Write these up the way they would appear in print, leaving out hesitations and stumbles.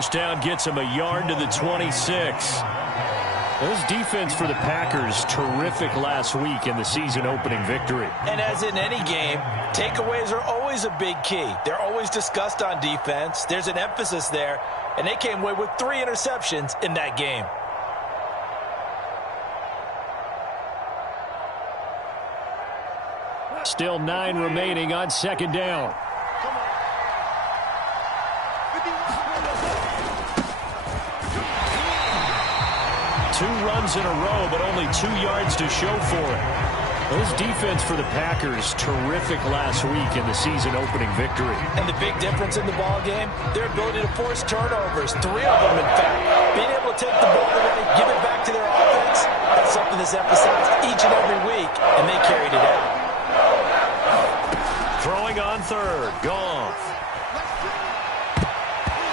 first down gets him a yard to the 26. This defense for the Packers, terrific last week in the season-opening victory. And as in any game, takeaways are always a big key. They're always discussed on defense. There's an emphasis there, and they came away with 3 interceptions in that game. Still 9 remaining on second down. Two runs in a row, but only 2 yards to show for it. This defense for the Packers, terrific last week in the season-opening victory. And the big difference in the ball game, their ability to force turnovers, 3 of them, in fact. Being able to take the ball away, give it back to their offense, that's something that's emphasized each and every week, and they carried it out. Throwing on third, Goff.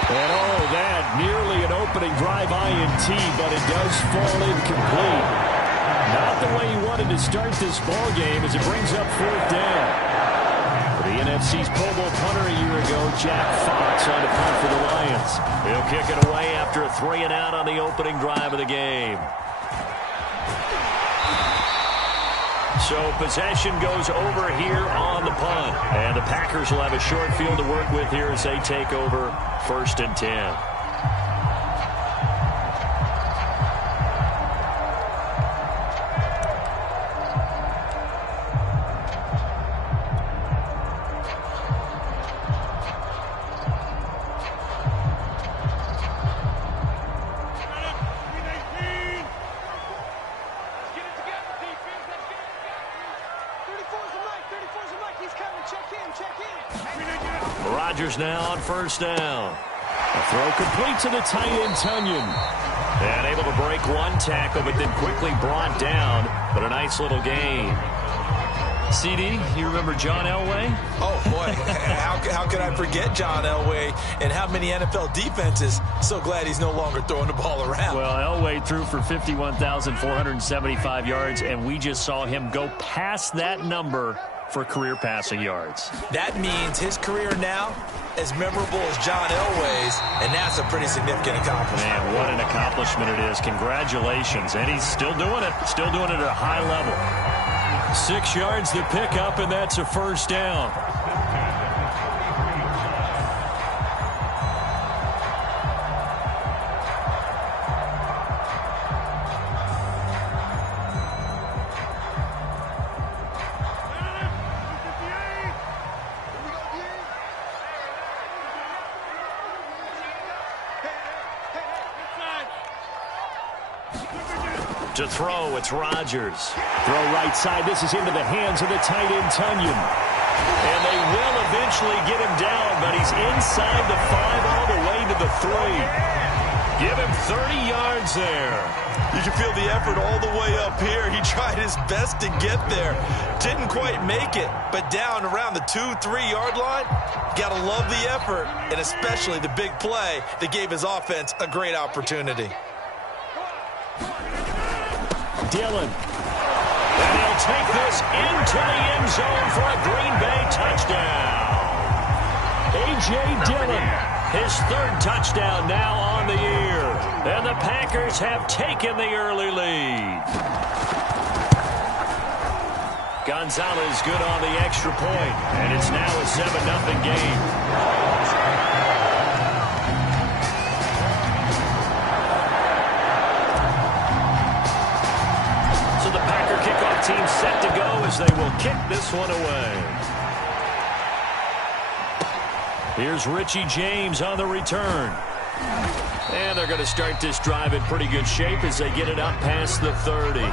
And oh, that nearly an opening drive INT, but it does fall incomplete. Not the way he wanted to start this ball game as it brings up 4th down. The NFC's Pro Bowl punter a year ago, Jack Fox, on to punt for the Lions. He'll kick it away after a 3-and-out on the opening drive of the game. So possession goes over here on the punt. And the Packers will have a short field to work with here as they take over 1st and 10. Rodgers now on 1st down. A throw complete to the tight end, Tunyon. And able to break 1 tackle, but then quickly brought down. But a nice little gain. CD, you remember John Elway? Oh, boy. How could I forget John Elway and how many NFL defenses? So glad he's no longer throwing the ball around. Well, Elway threw for 51,475 yards, and we just saw him go past that number for career passing yards. That means his career now as memorable as John Elway's, and that's a pretty significant accomplishment. Man, what an accomplishment it is. Congratulations. And he's still doing it. Still doing it at a high level. 6 yards to pick up, and that's a 1st down. To throw, it's Rodgers. Throw right side. This is into the hands of the tight end, Tunyon. And they will eventually get him down, but he's inside the 5 all the way to the 3. Give him 30 yards there. You can feel the effort all the way up here. He tried his best to get there. Didn't quite make it, but down around the 2-3 yard line, got to love the effort, and especially the big play that gave his offense a great opportunity. Dillon. And he'll take this into the end zone for a Green Bay touchdown. A.J. Dillon, his 3rd touchdown now on the year. And the Packers have taken the early lead. Gonzalez good on the extra point, and it's now a 7-0 game. Team set to go as they will kick this one away. Here's Richie James on the return. And they're going to start this drive in pretty good shape as they get it up past the 30.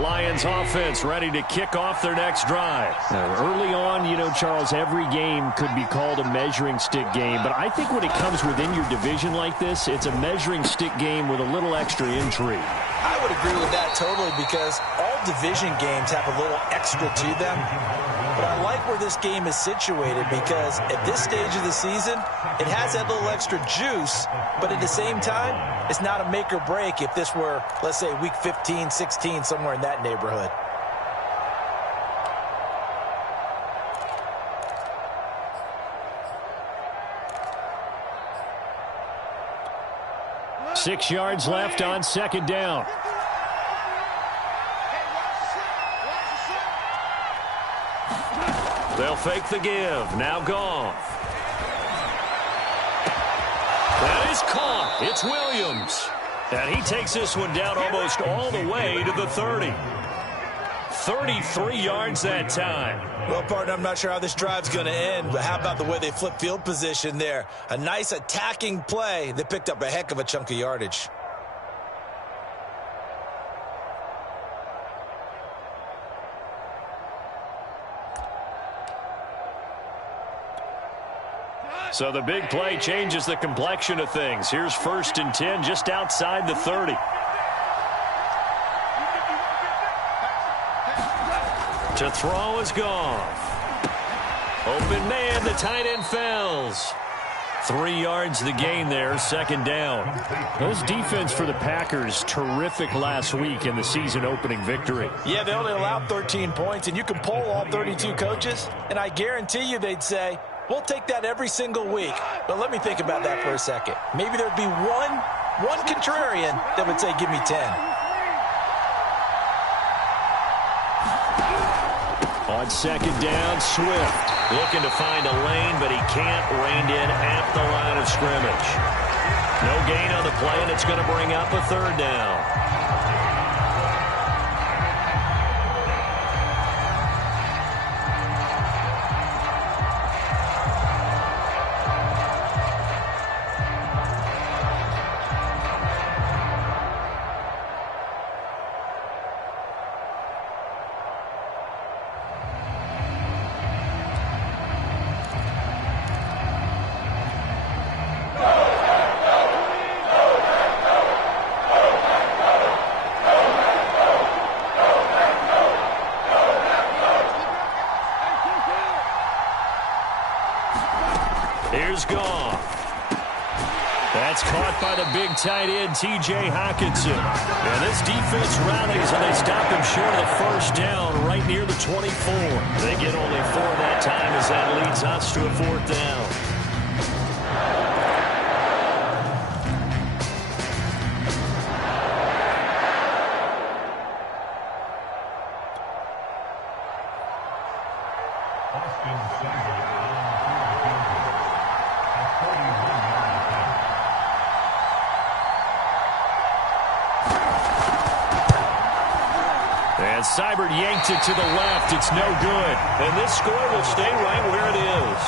Lions offense ready to kick off their next drive. Early on, you know, Charles, every game could be called a measuring stick game, but I think when it comes within your division like this, it's a measuring stick game with a little extra intrigue. I would agree with that totally, because all division games have a little extra to them. But I like where this game is situated because at this stage of the season, it has that little extra juice, but at the same time, it's not a make or break if this were, let's say, week 15, 16, somewhere in that neighborhood. Six yards left on second down. They'll fake the give. Now Goff. That is caught. It's Williams. And he takes this one down almost all the way to the 30. 33 yards that time. Well, partner, I'm not sure how this drive's going to end, but how about the way they flip field position there? A nice attacking play. They picked up a heck of a chunk of yardage. So the big play changes the complexion of things. Here's 1st and 10 just outside the 30. To throw is Goff. Open man, the tight end fells. 3 yards the gain there, second down. Those defense for the Packers, terrific last week in the season opening victory. Yeah, they only allowed 13 points, and you can poll all 32 coaches, and I guarantee you they'd say, we'll take that every single week. But let me think about that for a second. Maybe there'd be one contrarian that would say, give me 10. On second down, Swift looking to find a lane, but he can't. Reined in at the line of scrimmage. No gain on the play, and it's going to bring up a third down. Here's Goff. That's caught by the big tight end, T.J. Hockenson. And this defense rallies, and they stop him short of the first down right near the 24. They get only 4 that time as that leads us to a 4th down. Seibert yanked it to the left. It's no good. And this score will stay right where it is.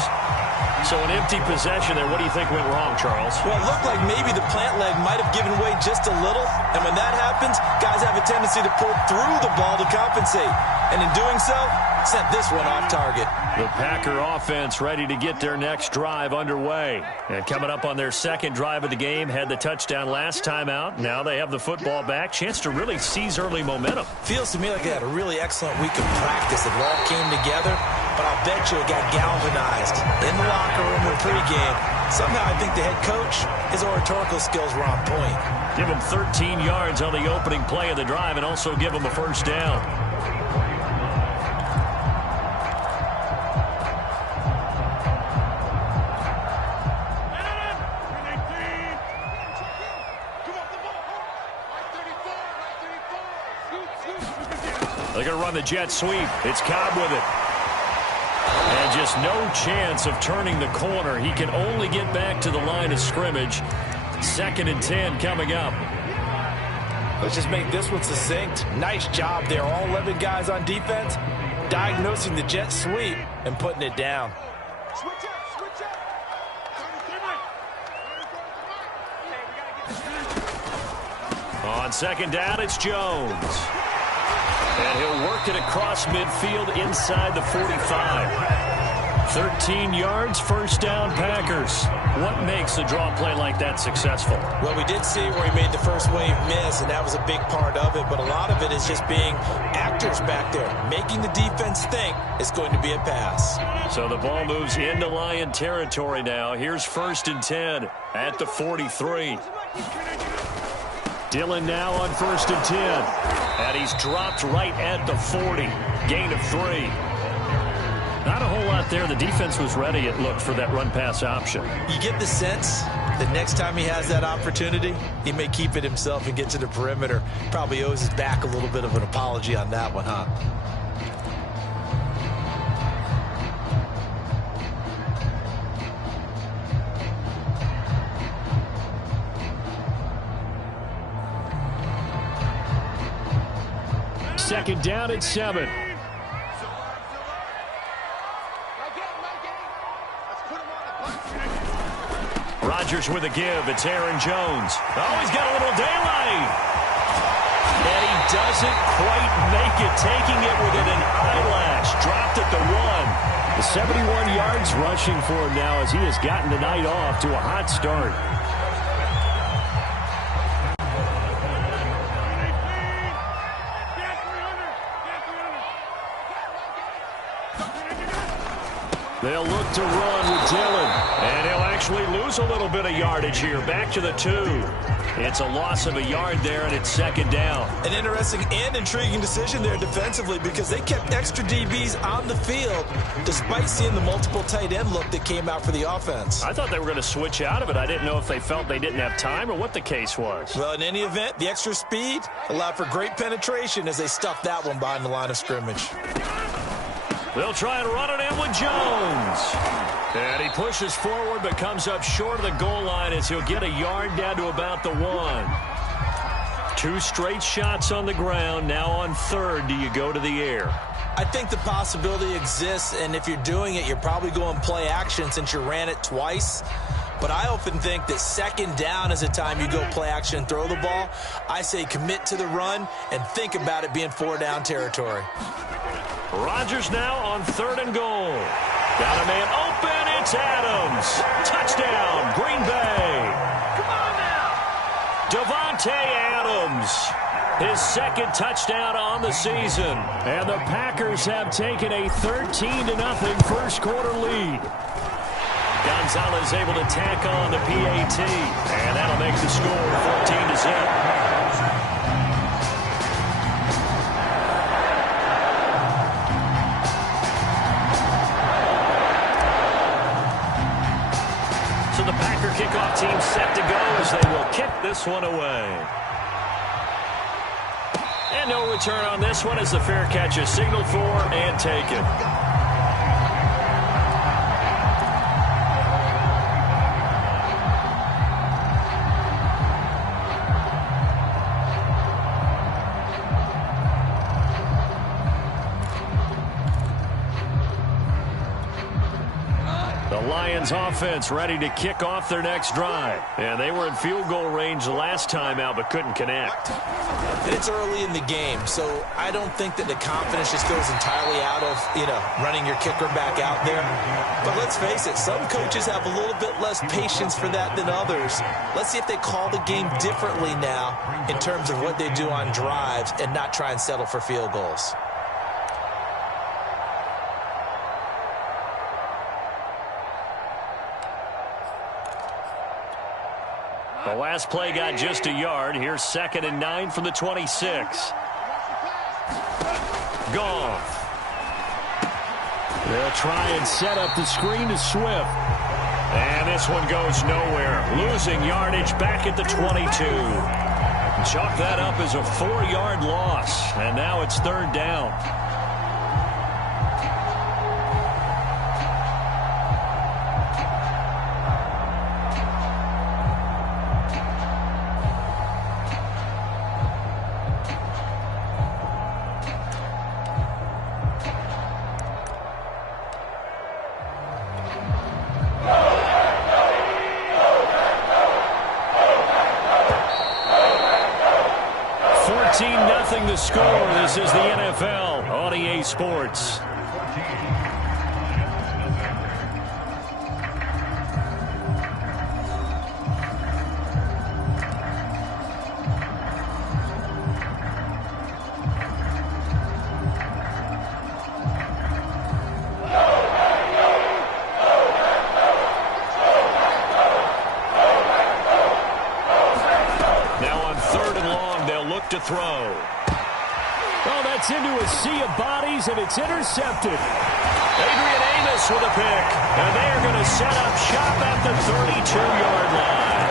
So an empty possession there. What do you think went wrong, Charles? Well, it looked like maybe the plant leg might have given way just a little. And when that happens, guys have a tendency to pull through the ball to compensate. And in doing so, sent this one off target. The Packer offense ready to get their next drive underway. And coming up on their second drive of the game, had the touchdown last time out. Now they have the football back. Chance to really seize early momentum. Feels to me like they had a really excellent week of practice. It all came together, but I'll bet you it got galvanized in the locker room or pregame. Somehow I think the head coach, his oratorical skills were on point. Give him 13 yards on the opening play of the drive and also give him a first down. They're going to run the jet sweep. It's Cobb with it. And just no chance of turning the corner. He can only get back to the line of scrimmage. 2nd and 10 coming up. Let's just make this one succinct. Nice job there. All 11 guys on defense diagnosing the jet sweep and putting it down. On second down, it's Jones. And he'll work it across midfield inside the 45. 13 yards, first down, Packers. What makes a draw play like that successful? Well, we did see where he made the first wave miss, and that was a big part of it. But a lot of it is just being actors back there, making the defense think it's going to be a pass. So the ball moves into Lion territory now. Here's 1st and 10 at the 43. Dillon now on 1st and 10. And he's dropped right at the 40. Gain of 3. Not a whole lot there. The defense was ready, it looked, for that run-pass option. You get the sense that next time he has that opportunity, he may keep it himself and get to the perimeter. Probably owes his back a little bit of an apology on that one, huh? Second down at 7. Rodgers with a give. It's Aaron Jones. Oh, he's got a little daylight. And he doesn't quite make it, taking it within an eyelash. Dropped at the 1. The 71 yards rushing for him now as he has gotten the night off to a hot start. They'll look to run with Dillon. And he'll actually lose a little bit of yardage here. Back to the 2. It's a loss of a yard there, and it's second down. An interesting and intriguing decision there defensively because they kept extra DBs on the field despite seeing the multiple tight end look that came out for the offense. I thought they were going to switch out of it. I didn't know if they felt they didn't have time or what the case was. Well, in any event, the extra speed allowed for great penetration as they stuffed that one behind the line of scrimmage. They'll try and run it in with Jones. And he pushes forward but comes up short of the goal line as he'll get a yard down to about the 1. 2 straight shots on the ground. Now on 3rd, do you go to the air? I think the possibility exists, and if you're doing it, you're probably going play action since you ran it twice. But I often think that second down is a time you go play action and throw the ball. I say commit to the run and think about it being 4-down territory. Rodgers now on 3rd and goal. Got a man open. It's Adams. Touchdown, Green Bay. Come on now. Davante Adams. His 2nd touchdown on the season. And the Packers have taken a 13-0 first quarter lead. Gonzalez able to tack on the PAT. And that'll make the score 14-0. The Packer kickoff team set to go as they will kick this one away. And no return on this one as the fair catch is signaled for and taken. Lions offense ready to kick off their next drive. And they were in field goal range the last time out but couldn't connect. It's early in the game, so I don't think that the confidence just goes entirely out of, running your kicker back out there. But let's face it, some coaches have a little bit less patience for that than others. Let's see if they call the game differently now in terms of what they do on drives and not try and settle for field goals. The last play got just a yard. Here's 2nd and 9 from the 26. Goff. They'll try and set up the screen to Swift. And this one goes nowhere. Losing yardage back at the 22. Chalk that up as a 4-yard loss. And now it's 3rd down. Nothing the score. This is the NFL on EA Sports. look to throw. Oh, that's into a sea of bodies, and it's intercepted. Adrian Amos with a pick, and they're going to set up shop at the 32-yard line.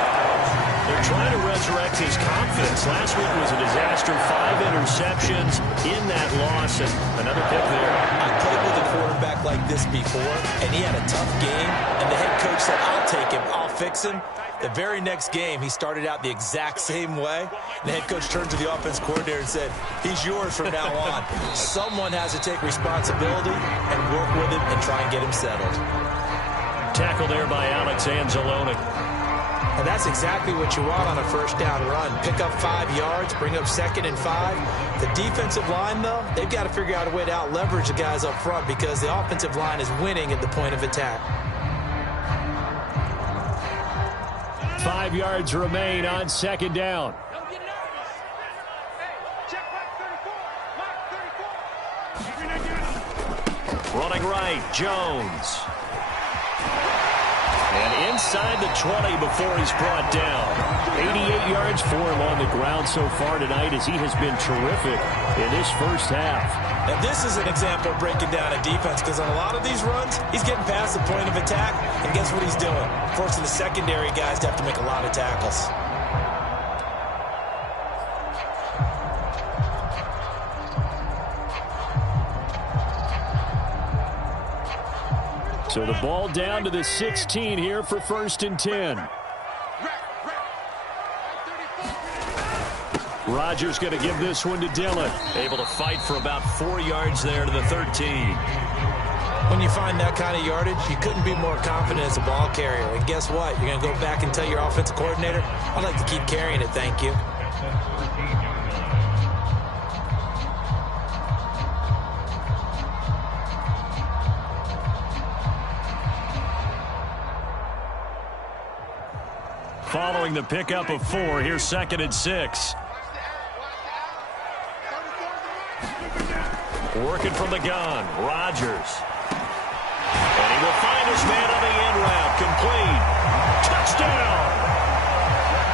They're trying to resurrect his confidence. Last week was a disaster. 5 interceptions in that loss, and another pick there. I played with a quarterback like this before, and he had a tough game, and the head coach said, I'll take him, I'll fix him. The very next game, he started out the exact same way. The head coach turned to the offense coordinator and said, he's yours from now on. Someone has to take responsibility and work with him and try and get him settled. Tackle there by Alex Anzalone. And that's exactly what you want on a first down run. Pick up 5 yards, bring up 2nd and 5. The defensive line, though, they've got to figure out a way to out-leverage the guys up front because the offensive line is winning at the point of attack. 5 yards remain on 2nd down. Running right, Jones. And inside the 20 before he's brought down. 88 yards for him on the ground so far tonight as he has been terrific in this first half. Now this is an example of breaking down a defense because on a lot of these runs, he's getting past the point of attack, and guess what he's doing? Forcing the secondary guys to have to make a lot of tackles. So the ball down to the 16 here for 1st and 10. Rodgers going to give this one to Dillon. Able to fight for about 4 yards there to the 13. When you find that kind of yardage, you couldn't be more confident as a ball carrier. And guess what? You're going to go back and tell your offensive coordinator, I'd like to keep carrying it, thank you. Following the pickup of 4, here's 2nd and 6. Working from the gun, Rodgers. And he will find his man on the end route. Complete. Touchdown.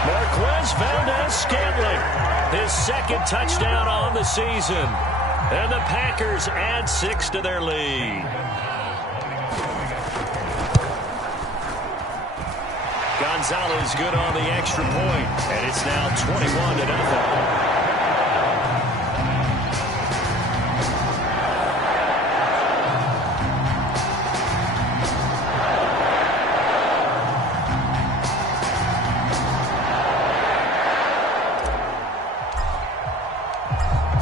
Marquez Valdez-Scantling. His 2nd touchdown on the season. And the Packers add 6 to their lead. Gonzalez good on the extra point, and it's now 21-0.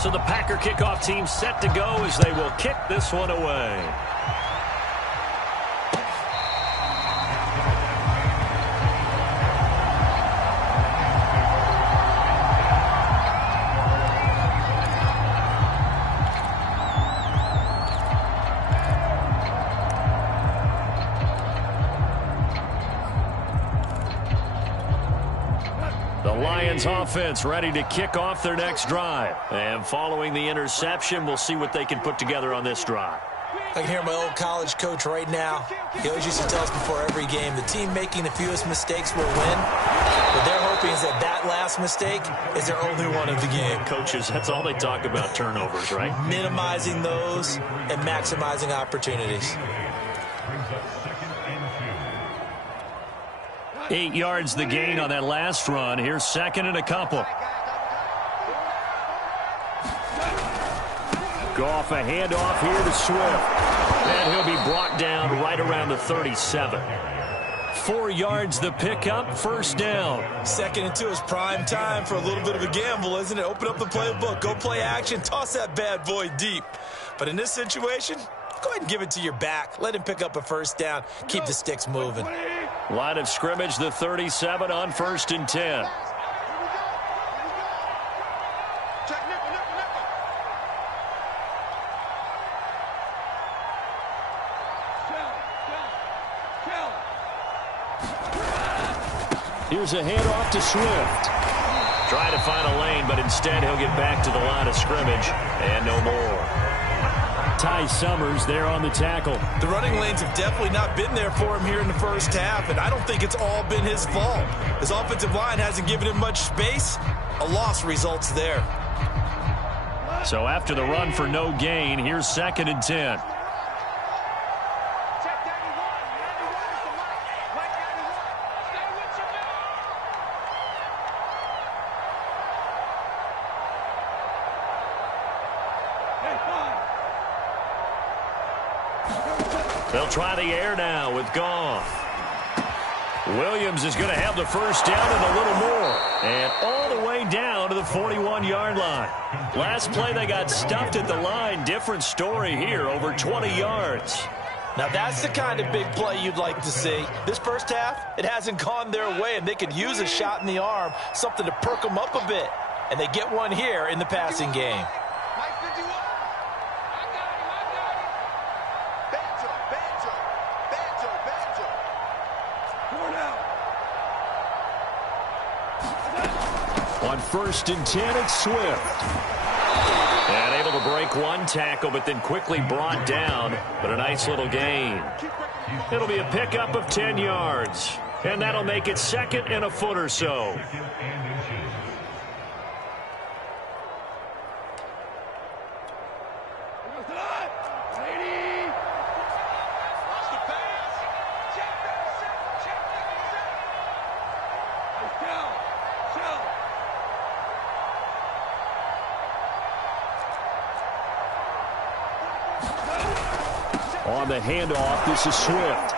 So the Packer kickoff team set to go as they will kick this one away. Offense ready to kick off their next drive. And following the interception, we'll see what they can put together on this drive. I can hear my old college coach right now. He always used to tell us before every game, the team making the fewest mistakes will win. What they're hoping is that last mistake is their only one of the game. Coaches, that's all they talk about, turnovers, right? Minimizing those and maximizing opportunities. 8 yards the gain on that last run. Here's 2nd and a couple. Goff a handoff here to Swift. And he'll be brought down right around the 37. 4 yards the pickup, 1st down. 2nd and 2 is prime time for a little bit of a gamble, isn't it? Open up the playbook, go play action, toss that bad boy deep. But in this situation, go ahead and give it to your back. Let him pick up a 1st down. Keep the sticks moving. Line of scrimmage, the 37 on 1st and 10. Here's a handoff to Swift. Trying to find a lane, but instead he'll get back to the line of scrimmage and no more. Ty Summers there on the tackle. The running lanes have definitely not been there for him here in the first half, and I don't think it's all been his fault. His offensive line hasn't given him much space. A loss results there. So after the run for no gain, here's 2nd and 10. They'll try the air now with Goff. Williams is going to have the first down and a little more. And all the way down to the 41-yard line. Last play they got stuffed at the line. Different story here, over 20 yards. Now that's the kind of big play you'd like to see. This first half, it hasn't gone their way, and they could use a shot in the arm, something to perk them up a bit. And they get one here in the passing game. On 1st and 10, it's Swift. And able to break one tackle, but then quickly brought down. But a nice little gain. It'll be a pickup of 10 yards. And that'll make it 2nd and a foot or so. On the handoff, this is Swift.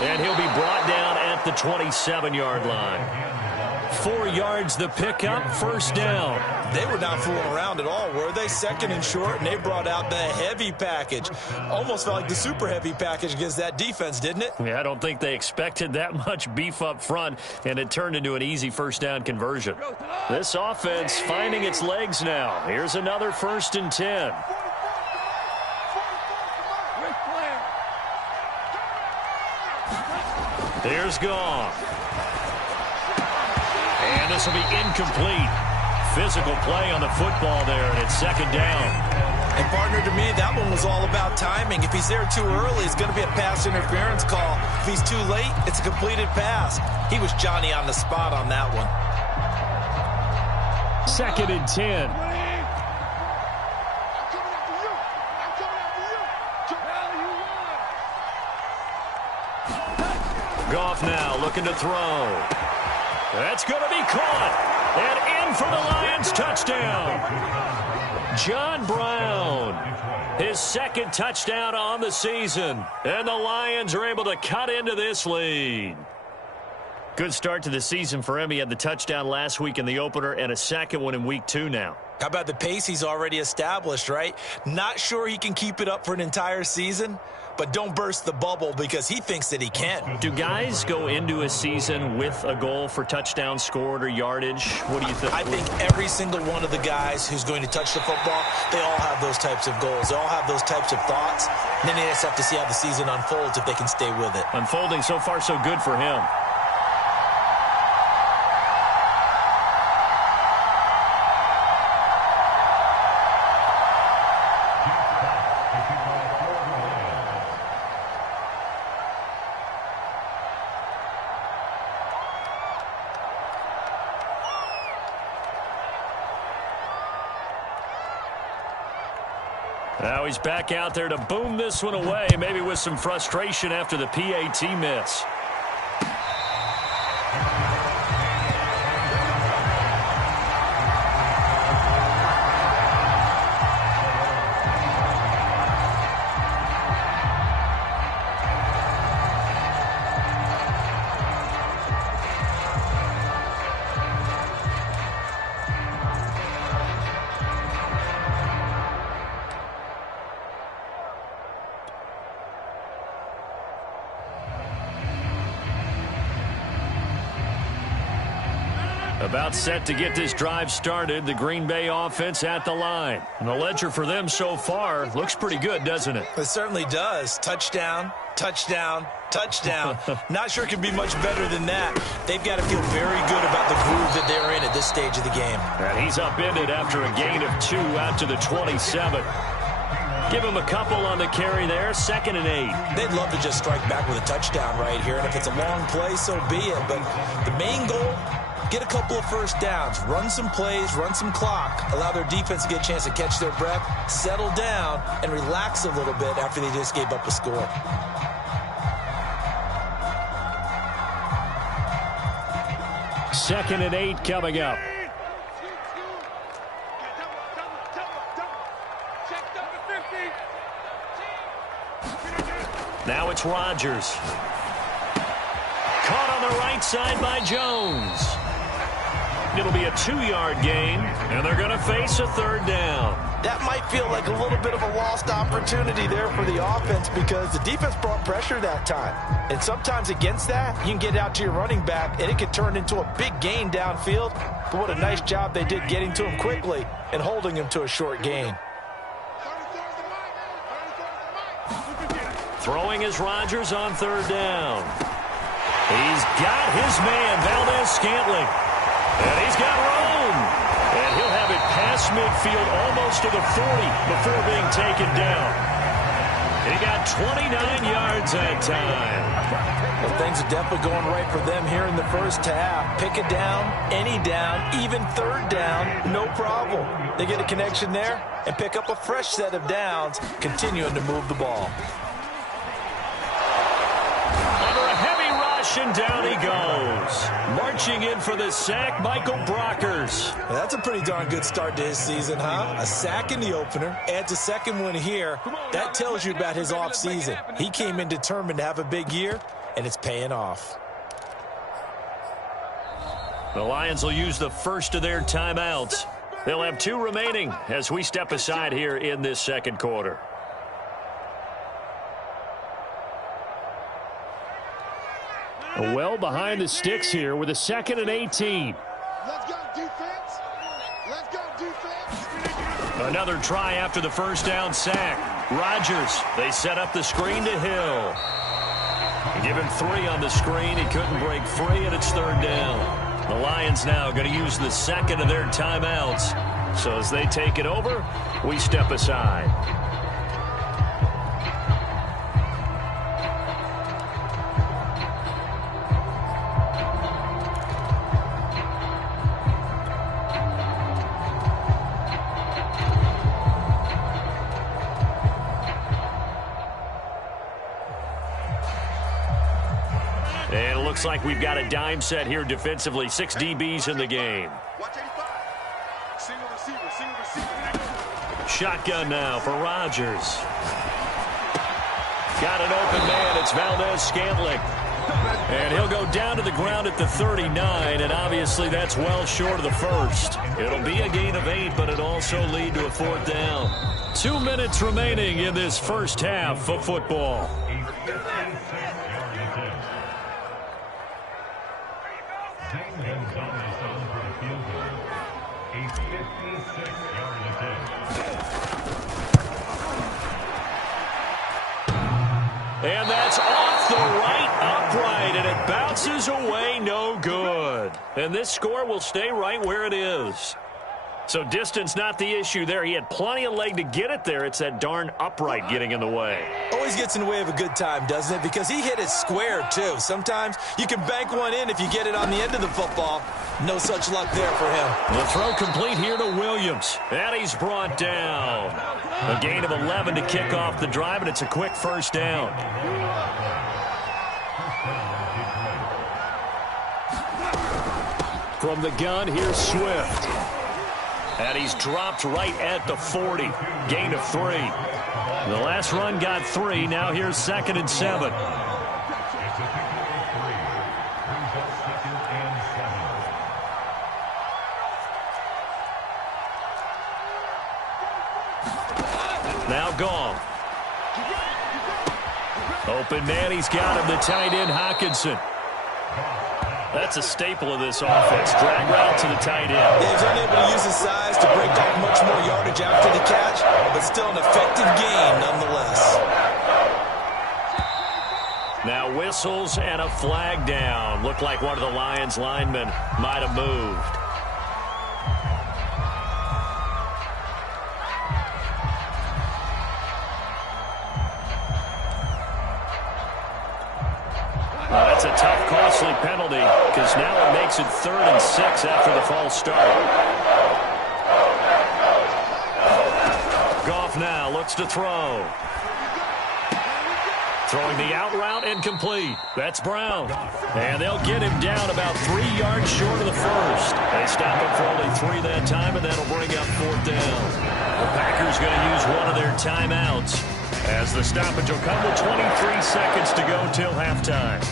And he'll be brought down at the 27-yard line. 4 yards the pickup, first down. They were not fooling around at all, were they? 2nd and short, and they brought out the heavy package. Almost felt like the super heavy package against that defense, didn't it? Yeah, I don't think they expected that much beef up front, and it turned into an easy first down conversion. This offense finding its legs now. Here's another 1st and 10. Here's Goff. And this will be incomplete. Physical play on the football there, and it's 2nd down. And, partner, to me, that one was all about timing. If he's there too early, it's going to be a pass interference call. If he's too late, it's a completed pass. He was Johnny on the spot on that one. 2nd and 10. Goff now looking to throw. That's going to be caught. And in for the Lions, touchdown. John Brown, his 2nd touchdown on the season. And the Lions are able to cut into this lead. Good start to the season for him. He had the touchdown last week in the opener and a 2nd one in week 2 now. How about the pace he's already established, right? Not sure he can keep it up for an entire season, but don't burst the bubble because he thinks that he can. Do guys go into a season with a goal for touchdown scored or yardage? What do you think? I think every single one of the guys who's going to touch the football, they all have those types of goals. They all have those types of thoughts. And then they just have to see how the season unfolds if they can stay with it. Unfolding so far so good for him. Now he's back out there to boom this one away, maybe with some frustration after the PAT miss. About set to get this drive started, the Green Bay offense at the line. And the ledger for them so far looks pretty good, doesn't it? It certainly does. Touchdown, touchdown, touchdown. Not sure it could be much better than that. They've got to feel very good about the groove that they're in at this stage of the game. And he's upended after a gain of 2 out to the 27. Give him a couple on the carry there, 2nd and 8. They'd love to just strike back with a touchdown right here, and if it's a long play, so be it. But the main goal, get a couple of first downs, run some plays, run some clock, allow their defense to get a chance to catch their breath, settle down, and relax a little bit after they just gave up a score. Second and 8 coming up. Now it's Rodgers. Caught on the right side by Jones. It'll be a 2-yard gain, and they're going to face a 3rd down. That might feel like a little bit of a lost opportunity there for the offense because the defense brought pressure that time. And sometimes against that, you can get out to your running back, and it can turn into a big gain downfield. But what a nice job they did getting to him quickly and holding him to a short gain. Throwing is Rodgers on 3rd down. He's got his man, Valdez-Scantling. And he's got room. And he'll have it past midfield almost to the 40 before being taken down. He got 29 yards that time. Well, things are definitely going right for them here in the first half. Pick a down, any down, even 3rd down, no problem. They get a connection there and pick up a fresh set of downs, continuing to move the ball. And down he goes. Marching in for the sack, Michael Brockers. That's a pretty darn good start to his season, huh? A sack in the opener, adds a second one here. That tells you about his offseason. He came in determined to have a big year, and it's paying off. The Lions will use the first of their timeouts. They'll have 2 remaining as we step aside here in this second quarter. Well behind the sticks here with a 2nd and 18. Let's go, defense. Let's go, defense. Another try after the first down sack. Rodgers, they set up the screen to Hill. Give him 3 on the screen. He couldn't break free, and it's 3rd down. The Lions now going to use the second of their timeouts. So as they take it over, we step aside. And it looks like we've got a dime set here defensively. 6 DBs in the game. Shotgun now for Rodgers. Got an open man. It's Valdez-Scantling. And he'll go down to the ground at the 39, and obviously that's well short of the first. It'll be a gain of 8, but it'll also lead to a 4th down. 2 minutes remaining in this first half of football. And that's off the right upright, and it bounces away, no good. And this score will stay right where it is. So distance not the issue there. He had plenty of leg to get it there. It's that darn upright getting in the way. Always gets in the way of a good time, doesn't it? Because he hit it square, too. Sometimes you can bank one in if you get it on the end of the football. No such luck there for him. The throw complete here to Williams. And he's brought down. A gain of 11 to kick off the drive, and it's a quick first down. From the gun, here's Swift. And he's dropped right at the 40. Gain of 3. The last run got 3. Now here's 2nd and 7. Now Gong. Open man, he's got him, the tight end Hockenson. That's a staple of this offense. Drag route to the tight end. Yeah, he's unable to use his size to break off much more yardage after the catch, but still an effective gain nonetheless. Now whistles and a flag down. Looked like one of the Lions linemen might have moved. because now it makes it 3rd and 6 after the false start. Goff now looks to throw. Throwing the out route incomplete. That's Brown. And they'll get him down about 3 yards short of the first. They stop him for only 3 that time, and that'll bring up 4th down. The Packers going to use one of their timeouts as the stoppage will come with 23 seconds to go till halftime.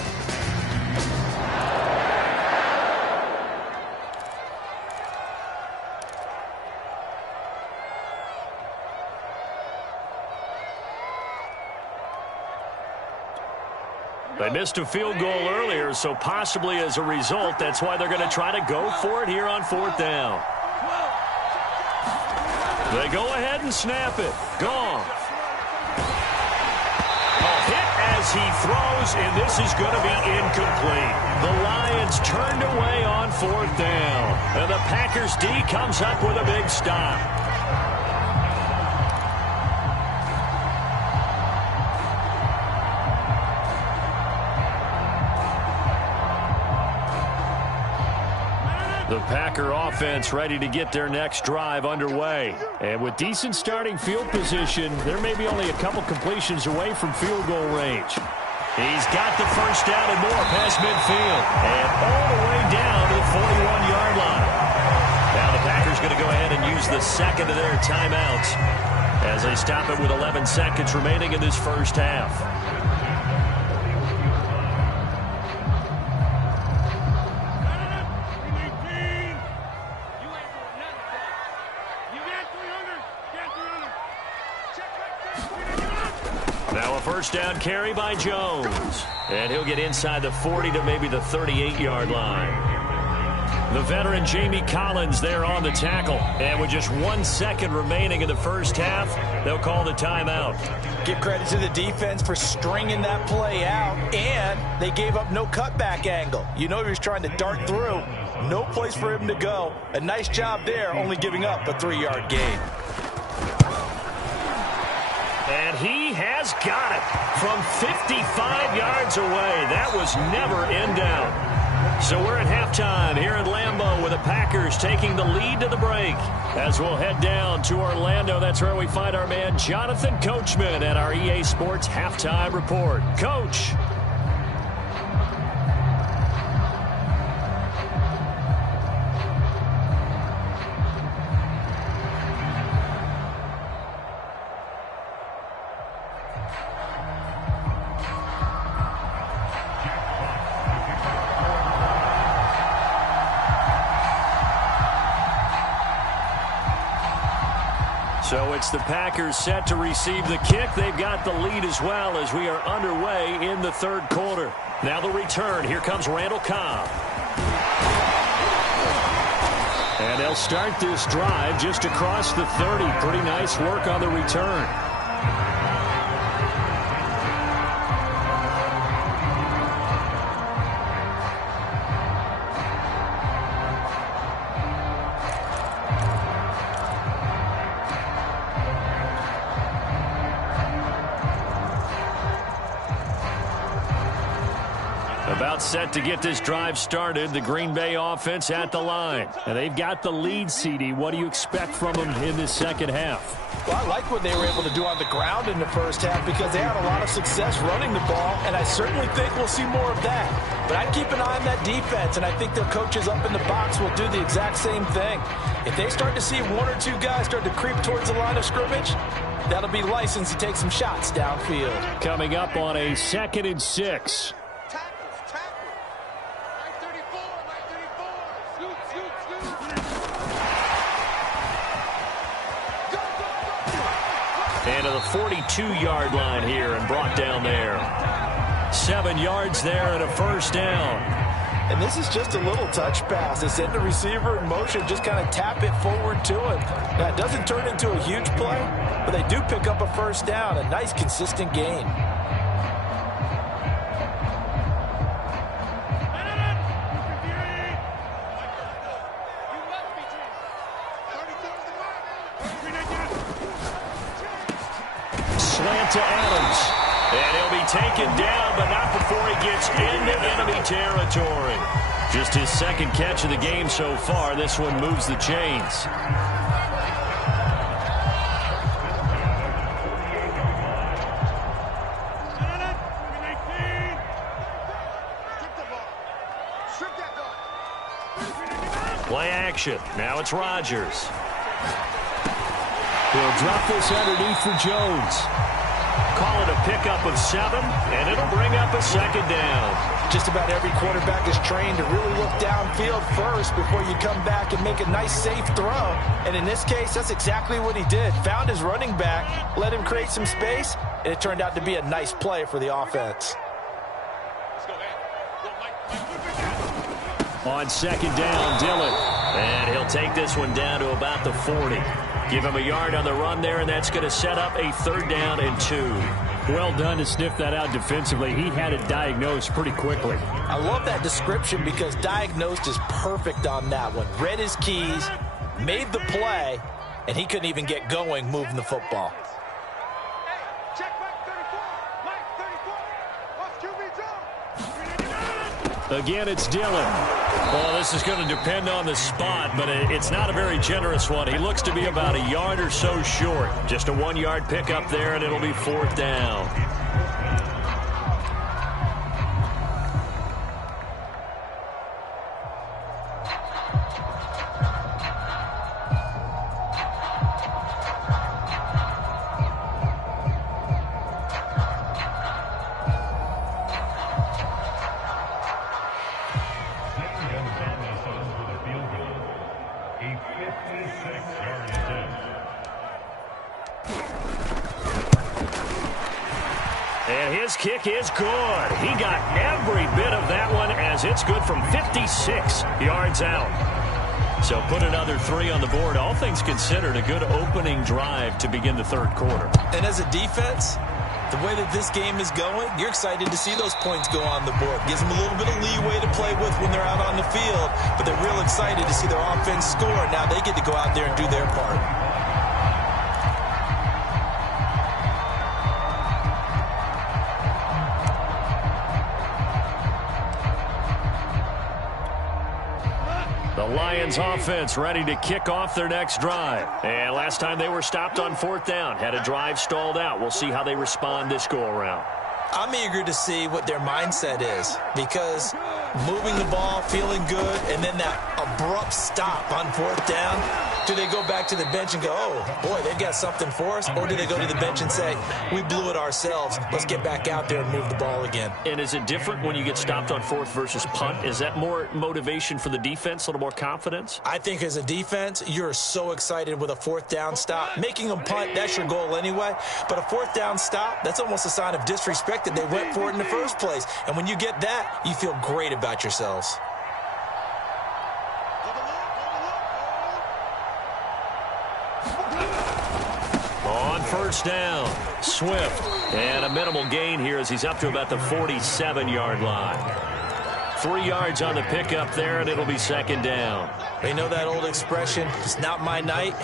They missed a field goal earlier, so possibly as a result, that's why they're going to try to go for it here on 4th down. They go ahead and snap it. Goff. A hit as he throws, and this is going to be incomplete. The Lions turned away on 4th down, and the Packers D comes up with a big stop. The Packer offense ready to get their next drive underway. And with decent starting field position, there may be only a couple completions away from field goal range. He's got the first down and more past midfield. And all the way down to the 41-yard line. Now the Packers going to go ahead and use the second of their timeouts as they stop it with 11 seconds remaining in this first half. First down carry by Jones. And he'll get inside the 40 to maybe the 38-yard line. The veteran Jamie Collins there on the tackle. And with just 1 second remaining in the first half, they'll call the timeout. Give credit to the defense for stringing that play out. And they gave up no cutback angle. You know he was trying to dart through. No place for him to go. A nice job there, only giving up a 3-yard gain. And he has got it from 55 yards away. That was never in doubt. So we're at halftime here in Lambeau with the Packers taking the lead to the break. As we'll head down to Orlando, that's where we find our man Jonathan Coachman at our EA Sports Halftime Report. Coach. So it's the Packers set to receive the kick. They've got the lead as well as we are underway in the 3rd quarter. Now the return. Here comes Randall Cobb. And they'll start this drive just across the 30. Pretty nice work on the return. About set to get this drive started. The Green Bay offense at the line. And they've got the lead, CD. What do you expect from them in this second half? Well, I like what they were able to do on the ground in the first half because they had a lot of success running the ball, and I certainly think we'll see more of that. But I'd keep an eye on that defense, and I think their coaches up in the box will do the exact same thing. If they start to see 1 or 2 guys start to creep towards the line of scrimmage, that'll be license to take some shots downfield. Coming up on a 2nd and 6. And to the 42-yard line here and brought down there. 7 yards there and a first down. And this is just a little touch pass. They send the receiver in motion, just kind of tap it forward to him. Now, it doesn't turn into a huge play, but they do pick up a first down. A nice, consistent gain. Slant to Adams. And he'll be taken down, but not before he gets into enemy territory. Just his second catch of the game so far. This one moves the chains. Play action. Now it's Rodgers. He'll drop this underneath for Jones. Call it a pickup of 7, and it'll bring up a second down. Just about every quarterback is trained to really look downfield first before you come back and make a nice, safe throw. And in this case, that's exactly what he did. Found his running back, let him create some space, and it turned out to be a nice play for the offense. On second down, Dillon. And he'll take this one down to about the 40. Give him a yard on the run there, and that's going to set up a 3rd down and 2. Well done to sniff that out defensively. He had it diagnosed pretty quickly. I love that description because diagnosed is perfect on that one. Read his keys, made the play, and he couldn't even get going moving the football. Again, it's Dillon. Well, this is going to depend on the spot, but it's not a very generous one. He looks to be about a yard or so short. Just a 1-yard pickup there, and it'll be 4th down. And his kick is good. He got every bit of that one as it's good from 56 yards out. So put another 3 on the board. All things considered, a good opening drive to begin the 3rd quarter. And as a defense, the way that this game is going, you're excited to see those points go on the board. Gives them a little bit of leeway to play with when they're out on the field, but they're real excited to see their offense score. Now they get to go out there and do their part. The Lions offense ready to kick off their next drive. And last time they were stopped on 4th down, had a drive stalled out. We'll see how they respond this go-around. I'm eager to see what their mindset is because moving the ball, feeling good, and then that abrupt stop on 4th down, do they go back to the bench and go, oh, boy, they've got something for us? Or do they go to the bench and say, we blew it ourselves, let's get back out there and move the ball again? And is it different when you get stopped on 4th versus punt? Is that more motivation for the defense, a little more confidence? I think as a defense, you're so excited with a 4th down stop. Making them punt, that's your goal anyway. But a 4th down stop, that's almost a sign of disrespect that they went for it in the first place. And when you get that, you feel great about yourselves. On 1st down, Swift. And a minimal gain here as he's up to about the 47-yard line. 3 yards on the pickup there, and it'll be 2nd down. They know that old expression, it's not my night.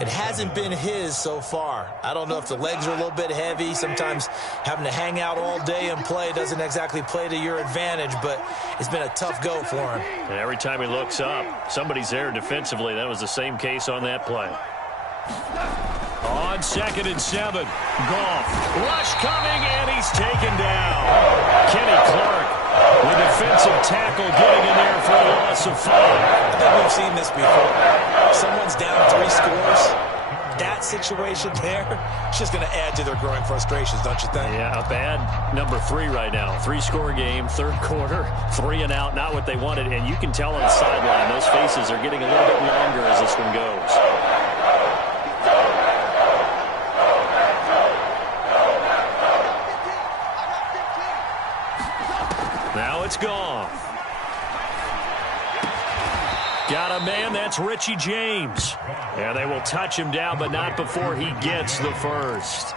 It hasn't been his so far. I don't know if the legs are a little bit heavy. Sometimes having to hang out all day and play doesn't exactly play to your advantage, but it's been a tough go for him. And every time he looks up, somebody's there defensively. That was the same case on that play. On 2nd and 7, Goff. Rush coming, and he's taken down. Kenny Clark, the defensive tackle, getting in there for a loss of 5. I think we've seen this before. Someone's down 3 scores. That situation there, it's just going to add to their growing frustrations, don't you think? Yeah, a bad number 3 right now. 3-score game, 3rd quarter, 3 and out, not what they wanted. And you can tell on the sideline, those faces are getting a little bit longer as this one goes. Now it's gone. Got a man, that's Richie James. And they will touch him down, but not before he gets the first.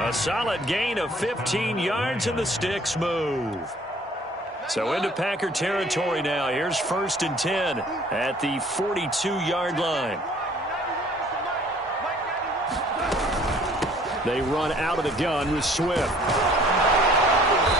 A solid gain of 15 yards, and the sticks move. So into Packer territory now. Here's 1st and 10 at the 42-yard line. They run out of the gun with Swift.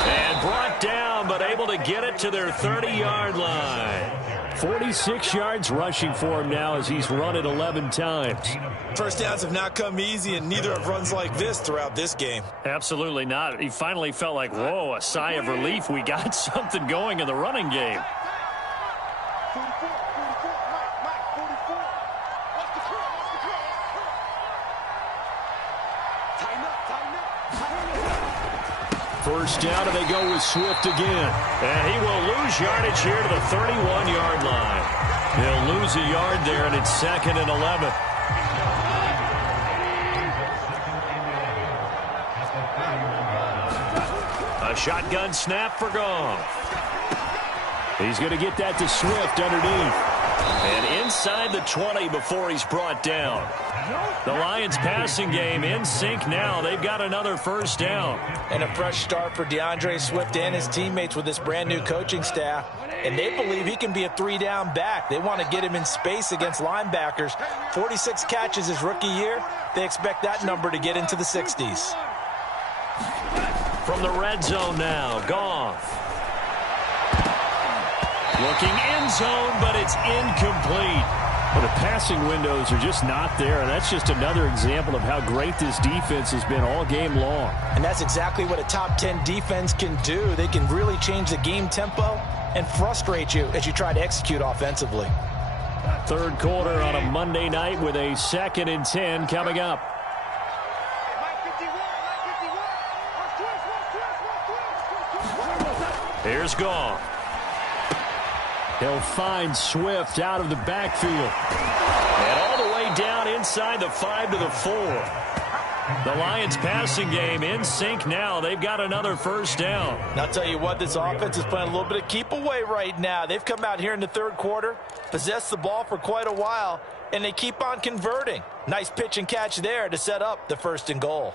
And brought down, but able to get it to their 30-yard line. 46 yards rushing for him now as he's run it 11 times. First downs have not come easy, and neither have runs like this throughout this game. Absolutely not. He finally felt like, whoa, a sigh of relief. We got something going in the running game. 44, 44, Mike, 44. What's the call? Tighten up. First down, and they go with Swift again. And he will lose yardage here to the 31-yard line. He'll lose a yard there, and it's 2nd and 11. A shotgun snap for Goff. He's going to get that to Swift underneath. And inside the 20 before he's brought down. The Lions passing game in sync now. They've got another first down. And a fresh start for DeAndre Swift and his teammates with this brand new coaching staff. And they believe he can be a 3-down back. They want to get him in space against linebackers. 46 catches his rookie year. They expect that number to get into the 60s. From the red zone now, Goff. Looking end zone, but it's incomplete. Well, the passing windows are just not there, and that's just another example of how great this defense has been all game long. And that's exactly what a top 10 defense can do. They can really change the game tempo and frustrate you as you try to execute offensively. Third quarter on a Monday night with a 2nd and 10 coming up. Here's Goff. He'll find Swift out of the backfield. And all the way down inside the 5 to the 4. The Lions passing game in sync now. They've got another first down. And I'll tell you what, this offense is playing a little bit of keep away right now. They've come out here in the third quarter, possessed the ball for quite a while, and they keep on converting. Nice pitch and catch there to set up the 1st and goal.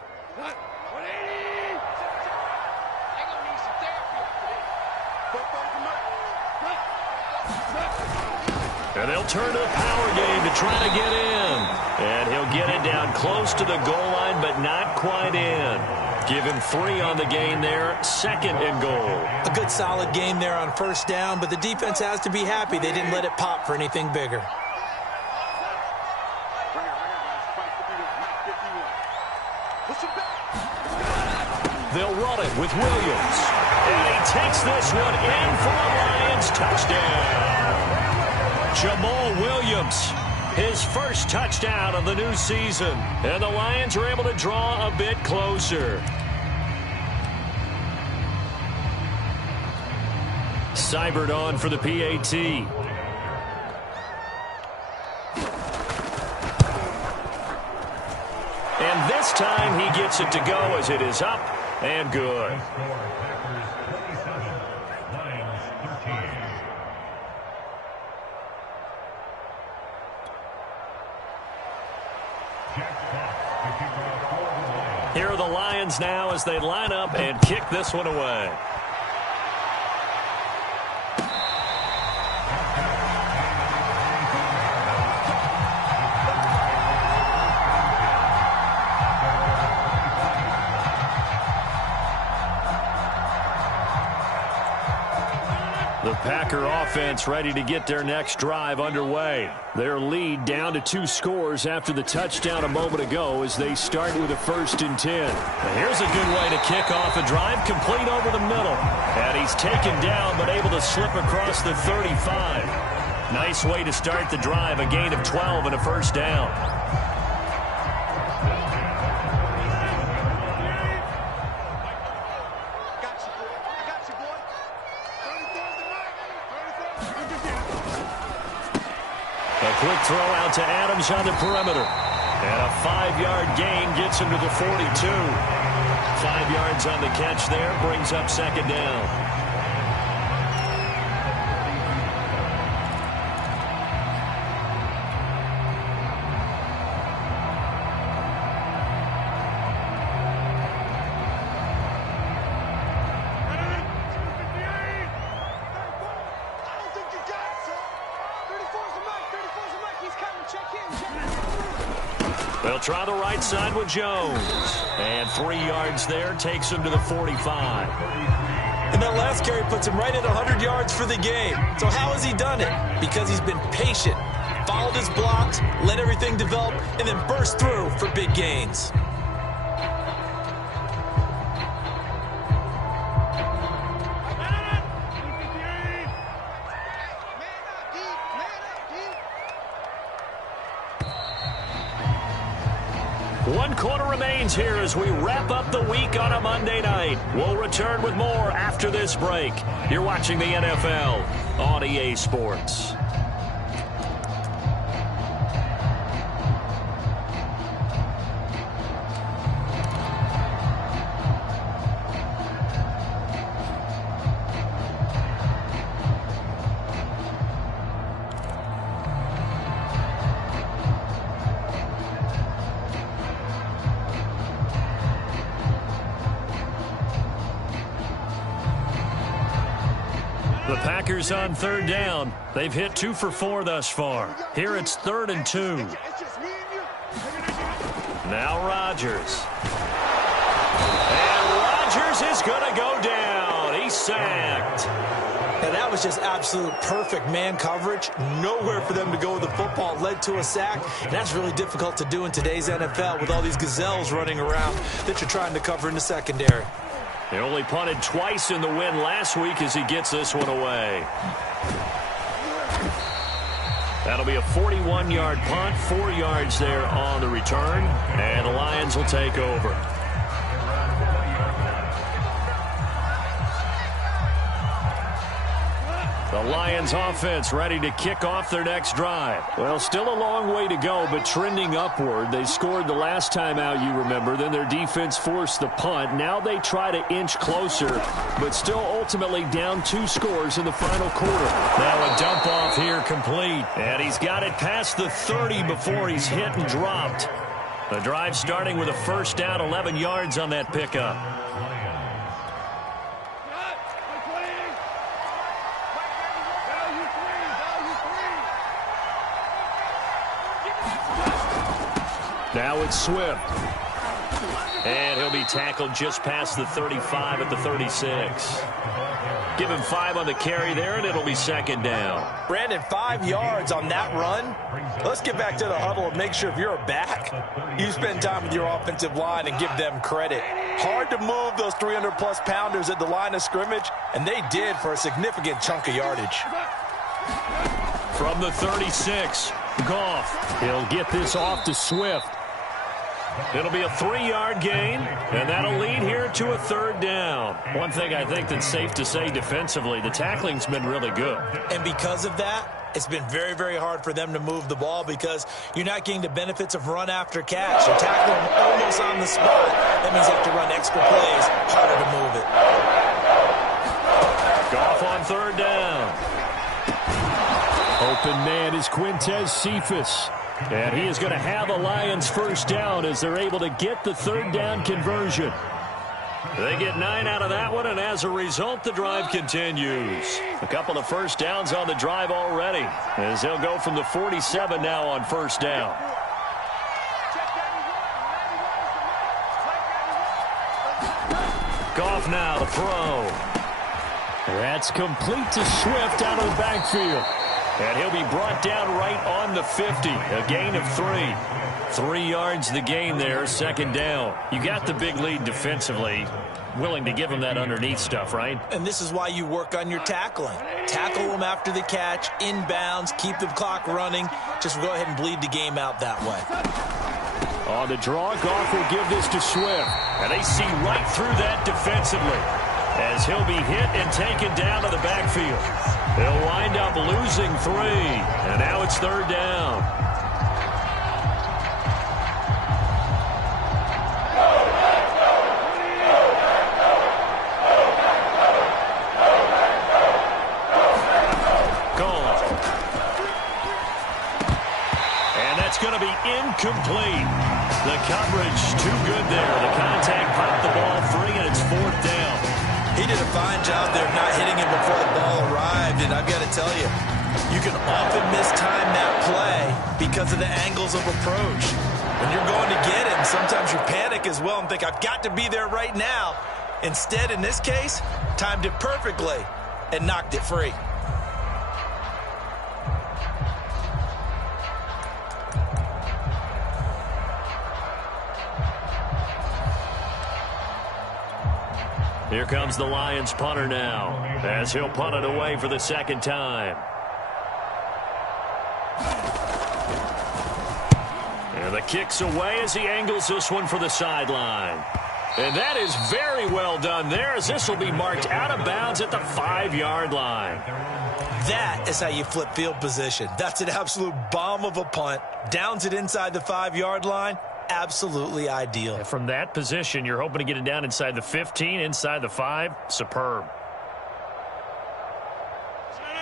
And they'll turn to the power game to try to get in. And he'll get it down close to the goal line, but not quite in. Give him 3 on the gain there, 2nd and goal. A good solid game there on first down, but the defense has to be happy they didn't let it pop for anything bigger. They'll run it with Williams. And he takes this one in for a Lions touchdown. Jamal Williams, his first touchdown of the new season. And the Lions are able to draw a bit closer. Seibert on for the PAT. And this time he gets it to go as it is up and good. Here are the Lions now as they line up and kick this one away. The Packer offense ready to get their next drive underway. Their lead down to 2 scores after the touchdown a moment ago as they start with a 1st and 10. And here's a good way to kick off a drive, complete over the middle. And he's taken down but able to slip across the 35. Nice way to start the drive, a gain of 12 and a first down. Quick throw out to Adams on the perimeter. And a 5-yard gain gets him to the 42. 5 yards on the catch there, brings up 2nd down. They'll try the right side with Jones. And 3 yards there takes him to the 45. And that last carry puts him right at 100 yards for the game. So how has he done it? Because he's been patient, followed his blocks, let everything develop, and then burst through for big gains. One quarter remains here as we wrap up the week on a Monday night. We'll return with more after this break. You're watching the NFL on EA Sports. The Packers on third down. They've hit 2 for 4 thus far. Here it's 3rd and 2. Now Rodgers. And Rodgers is going to go down. He's sacked. And that was just absolute perfect man coverage. Nowhere for them to go with the football. It led to a sack. And that's really difficult to do in today's NFL with all these gazelles running around that you're trying to cover in the secondary. They only punted twice in the win last week as he gets this one away. That'll be a 41-yard punt, 4 yards there on the return, and the Lions will take over. The Lions offense ready to kick off their next drive. Well, still a long way to go, but trending upward. They scored the last time out, you remember. Then their defense forced the punt. Now they try to inch closer, but still ultimately down 2 scores in the final quarter. Now a dump off here complete. And he's got it past the 30 before he's hit and dropped. The drive starting with a first down, 11 yards on that pickup. Now it's Swift. And he'll be tackled just past the 35 at the 36. Give him 5 on the carry there, and it'll be 2nd down. Brandon, 5 yards on that run. Let's get back to the huddle and make sure if you're a back, you spend time with your offensive line and give them credit. Hard to move those 300-plus pounders at the line of scrimmage, and they did for a significant chunk of yardage. From the 36, Goff. He'll get this off to Swift. It'll be a 3-yard gain, and that'll lead here to a 3rd down. One thing I think that's safe to say defensively, the tackling's been really good. And because of that, it's been very, very hard for them to move the ball because you're not getting the benefits of run after catch. You're tackling them almost on the spot. That means you have to run extra plays, harder to move it. Goff on 3rd down. Open man is Quintez Cephas. And he is going to have a Lions first down as they're able to get the 3rd down conversion. They get 9 out of that one, and as a result, the drive continues. A couple of first downs on the drive already, as they'll go from the 47 now on first down. Goff now to throw. That's complete to Swift out of the backfield. And he'll be brought down right on the 50. A gain of 3. 3 yards the gain there, 2nd down. You got the big lead defensively. Willing to give him that underneath stuff, right? And this is why you work on your tackling. Tackle them after the catch, inbounds, keep the clock running. Just go ahead and bleed the game out that way. On the draw, Goff will give this to Swift. And they see right through that defensively as he'll be hit and taken down to the backfield. They'll wind up losing 3, and now it's 3rd down. Gone. And that's going to be incomplete. The coverage too good there. The contact popped the ball free, and it's 4th down. He did a fine job there not hitting him before the ball arrived, and I've got to tell you, you can often mistime that play because of the angles of approach. When you're going to get him, sometimes you panic as well and think, I've got to be there right now. Instead, in this case, timed it perfectly and knocked it free. Here comes the Lions punter now, as he'll punt it away for the second time. And the kick's away as he angles this one for the sideline. And that is very well done there, as this will be marked out of bounds at the 5-yard line. That is how you flip field position. That's an absolute bomb of a punt. Downs it inside the 5-yard line. Absolutely ideal. And from that position, you're hoping to get it down inside the 15, inside the 5. Superb.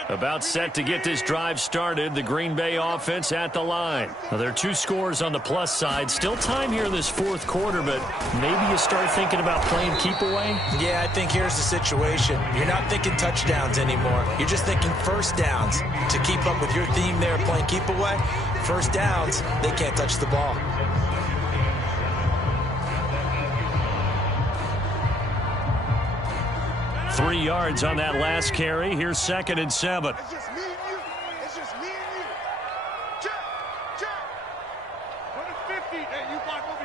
About set to get this drive started, the Green Bay offense at the line. Now, there are 2 scores on the plus side. Still time here in this fourth quarter, but maybe you start thinking about playing keep away? Yeah, I think here's the situation. You're not thinking touchdowns anymore. You're just thinking first downs. To keep up with your theme there playing keep away, first downs, they can't touch the ball. 3 yards on that last carry. Here's 2nd and 7. It's just me and you. It's just me and you. Check. Check. Run a 50. Hey, you block over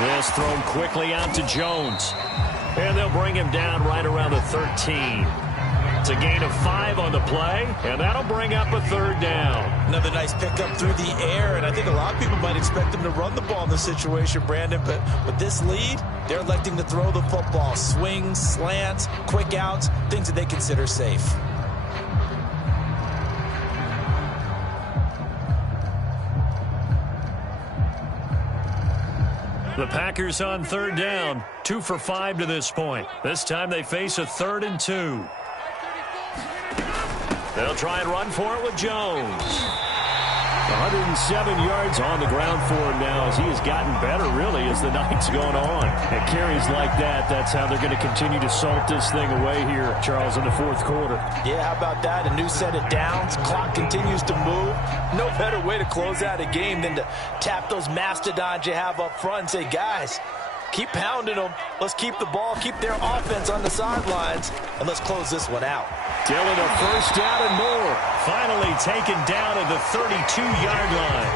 here. This thrown quickly out to Jones. And they'll bring him down right around the 13. It's a gain of 5 on the play, and that'll bring up a 3rd down. Another nice pickup through the air, and I think a lot of people might expect them to run the ball in this situation, Brandon, but with this lead, they're electing to throw the football. Swings, slants, quick outs, things that they consider safe. The Packers on 3rd down, 2 for 5 to this point. This time they face a 3rd and 2. They'll try and run for it with Jones. 107 yards on the ground for him now, as he has gotten better, really, as the night's going on. And carries like that, that's how they're going to continue to salt this thing away here, Charles, in the fourth quarter. Yeah, how about that? A new set of downs. Clock continues to move. No better way to close out a game than to tap those mastodons you have up front and say, guys, keep pounding them. Let's keep the ball, keep their offense on the sidelines, and let's close this one out. Dylan, a first down and more. Finally taken down at the 32-yard line.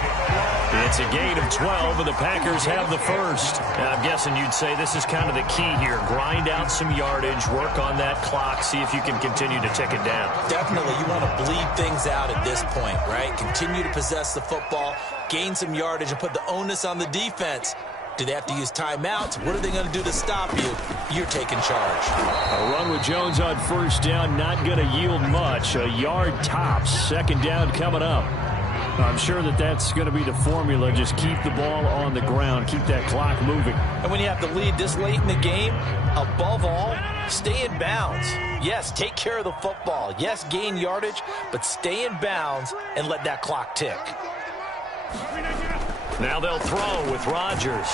It's a gain of 12, and the Packers have the first. Now, I'm guessing you'd say this is kind of the key here. Grind out some yardage, work on that clock, see if you can continue to tick it down. Definitely, you want to bleed things out at this point, right? Continue to possess the football, gain some yardage, and put the onus on the defense. Do they have to use timeouts? What are they going to do to stop you? You're taking charge. A run with Jones on first down, not going to yield much. A yard tops. 2nd down coming up. I'm sure that's going to be the formula. Just keep the ball on the ground. Keep that clock moving. And when you have the lead this late in the game, above all, stay in bounds. Yes, take care of the football. Yes, gain yardage, but stay in bounds and let that clock tick. Now they'll throw with Rodgers.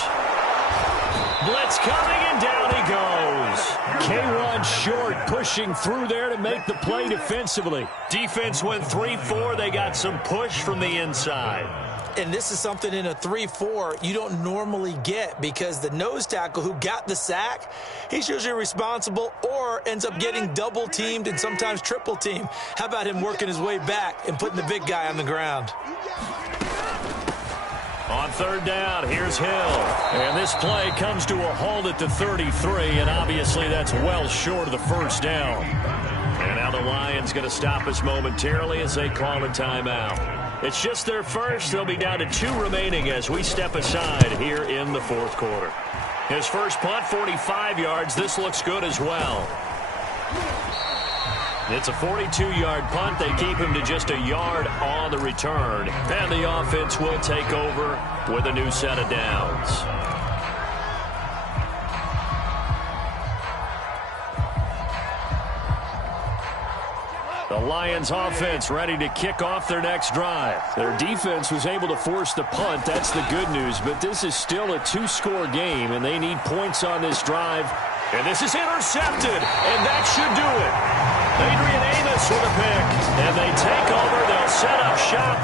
Blitz coming, and down he goes. K1 short, pushing through there to make the play defensively. Defense went 3-4. They got some push from the inside. And this is something in a 3-4 you don't normally get, because the nose tackle who got the sack, he's usually responsible or ends up getting double teamed and sometimes triple teamed. How about him working his way back and putting the big guy on the ground? On 3rd down, here's Hill. And this play comes to a halt at the 33, and obviously that's well short of the first down. And now the Lions going to stop us momentarily as they call a timeout. It's just their first. They'll be down to 2 remaining as we step aside here in the fourth quarter. His first punt, 45 yards. This looks good as well. It's a 42-yard punt. They keep him to just a yard on the return. And the offense will take over with a new set of downs. The Lions offense ready to kick off their next drive. Their defense was able to force the punt. That's the good news. But this is still a 2-score game, and they need points on this drive And this is intercepted, and that should do it. Adrian Amos with a pick, and they take over. They'll set up shop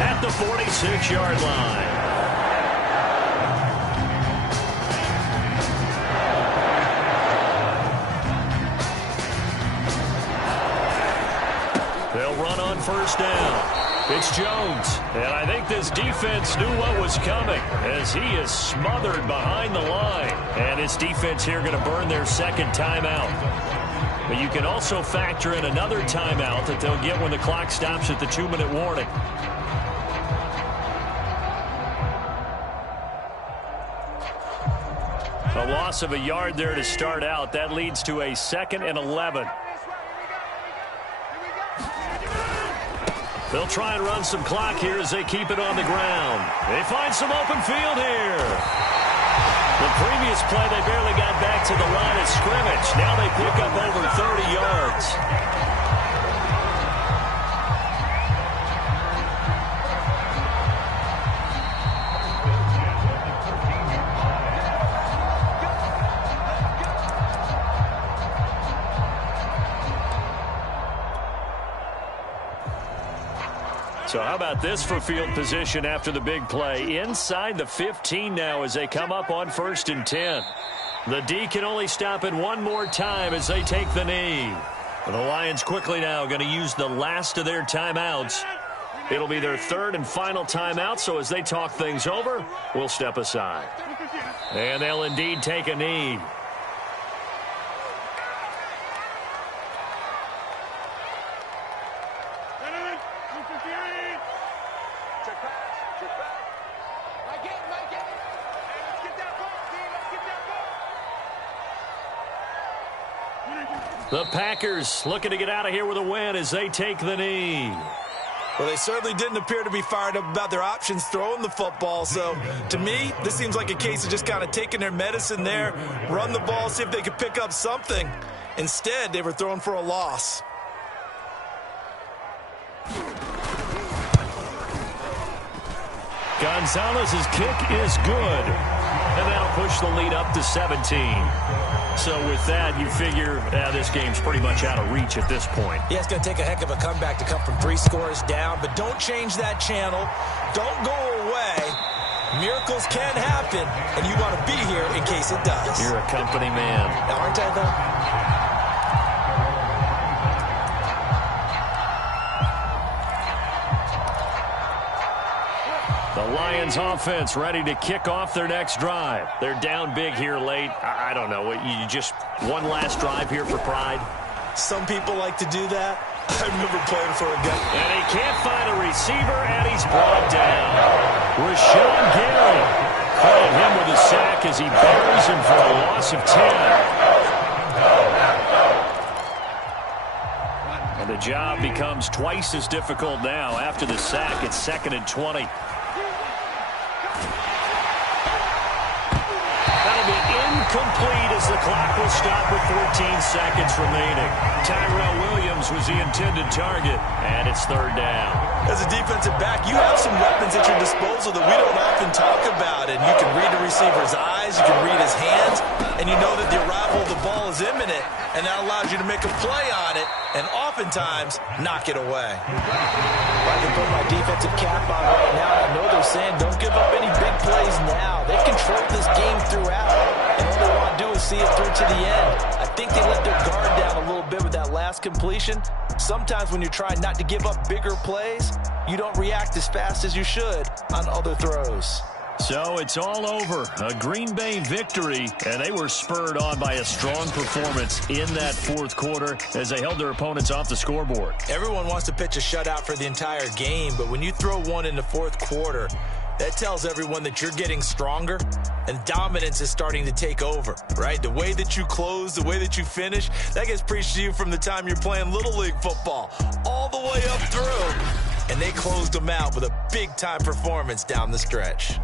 at the 46-yard line. They'll run on first down. It's Jones, and I think this defense knew what was coming as he is smothered behind the line. And this defense here going to burn their second timeout. But you can also factor in another timeout that they'll get when the clock stops at the 2-minute warning. A loss of a yard there to start out. That leads to a 2nd and 11. They'll try and run some clock here as they keep it on the ground. They find some open field here. The previous play, they barely got back to the line of scrimmage. Now they pick up over 30 yards. So how about this for field position after the big play? Inside the 15 now as they come up on 1st and 10. The D can only stop it one more time as they take the knee. The Lions quickly now going to use the last of their timeouts. It'll be their 3rd and final timeout, so as they talk things over, we'll step aside. And they'll indeed take a knee. The Packers looking to get out of here with a win as they take the knee. Well, they certainly didn't appear to be fired up about their options throwing the football. So, to me, this seems like a case of just kind of taking their medicine there, run the ball, see if they could pick up something. Instead, they were throwing for a loss. Gonzalez's kick is good, and that'll push the lead up to 17. So with that, you figure this game's pretty much out of reach at this point. Yeah, it's going to take a heck of a comeback to come from 3 scores down, but don't change that channel. Don't go away. Miracles can happen, and you want to be here in case it does. You're a company man. Aren't I, though? The Lions offense ready to kick off their next drive. They're down big here late. I don't know. You just one last drive here for pride? Some people like to do that. I remember playing for a guy. And he can't find a receiver, and he's brought down. Rashawn Gary credit him with a sack as he buries him for a loss of 10. And the job becomes twice as difficult now after the sack. It's 2nd and 20. Complete as the clock will stop with 14 seconds remaining. Tyrell Williams was the intended target, and it's 3rd down. As a defensive back, you have some weapons at your disposal that we don't often talk about, and you can read the receiver's eyes, you can read his hands, and you know that the arrival of the ball is imminent, and that allows you to make a play on it, and oftentimes knock it away. I can put my defensive cap on right now. I know they're saying don't give up any big plays now. They've controlled this game throughout, and all they want to do is see it through to the end. I think they let their guard down a little bit with that last completion. Sometimes when you're trying not to give up bigger plays, you don't react as fast as you should on other throws. So it's all over. A Green Bay victory, and they were spurred on by a strong performance in that 4th quarter as they held their opponents off the scoreboard. Everyone wants to pitch a shutout for the entire game, but when you throw one in the 4th quarter, that tells everyone that you're getting stronger and dominance is starting to take over, right? The way that you close, the way that you finish, that gets preached to you from the time you're playing Little League football all the way up through. And they closed them out with a big-time performance down the stretch.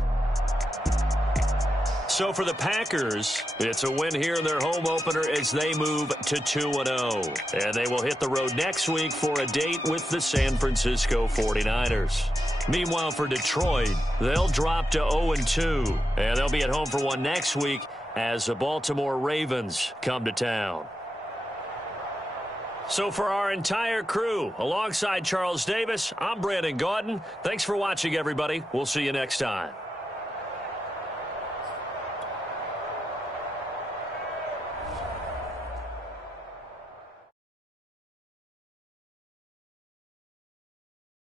So for the Packers, it's a win here in their home opener as they move to 2-0. And they will hit the road next week for a date with the San Francisco 49ers. Meanwhile, for Detroit, they'll drop to 0-2. And they'll be at home for one next week as the Baltimore Ravens come to town. So for our entire crew, alongside Charles Davis, I'm Brandon Gaudin. Thanks for watching, everybody. We'll see you next time.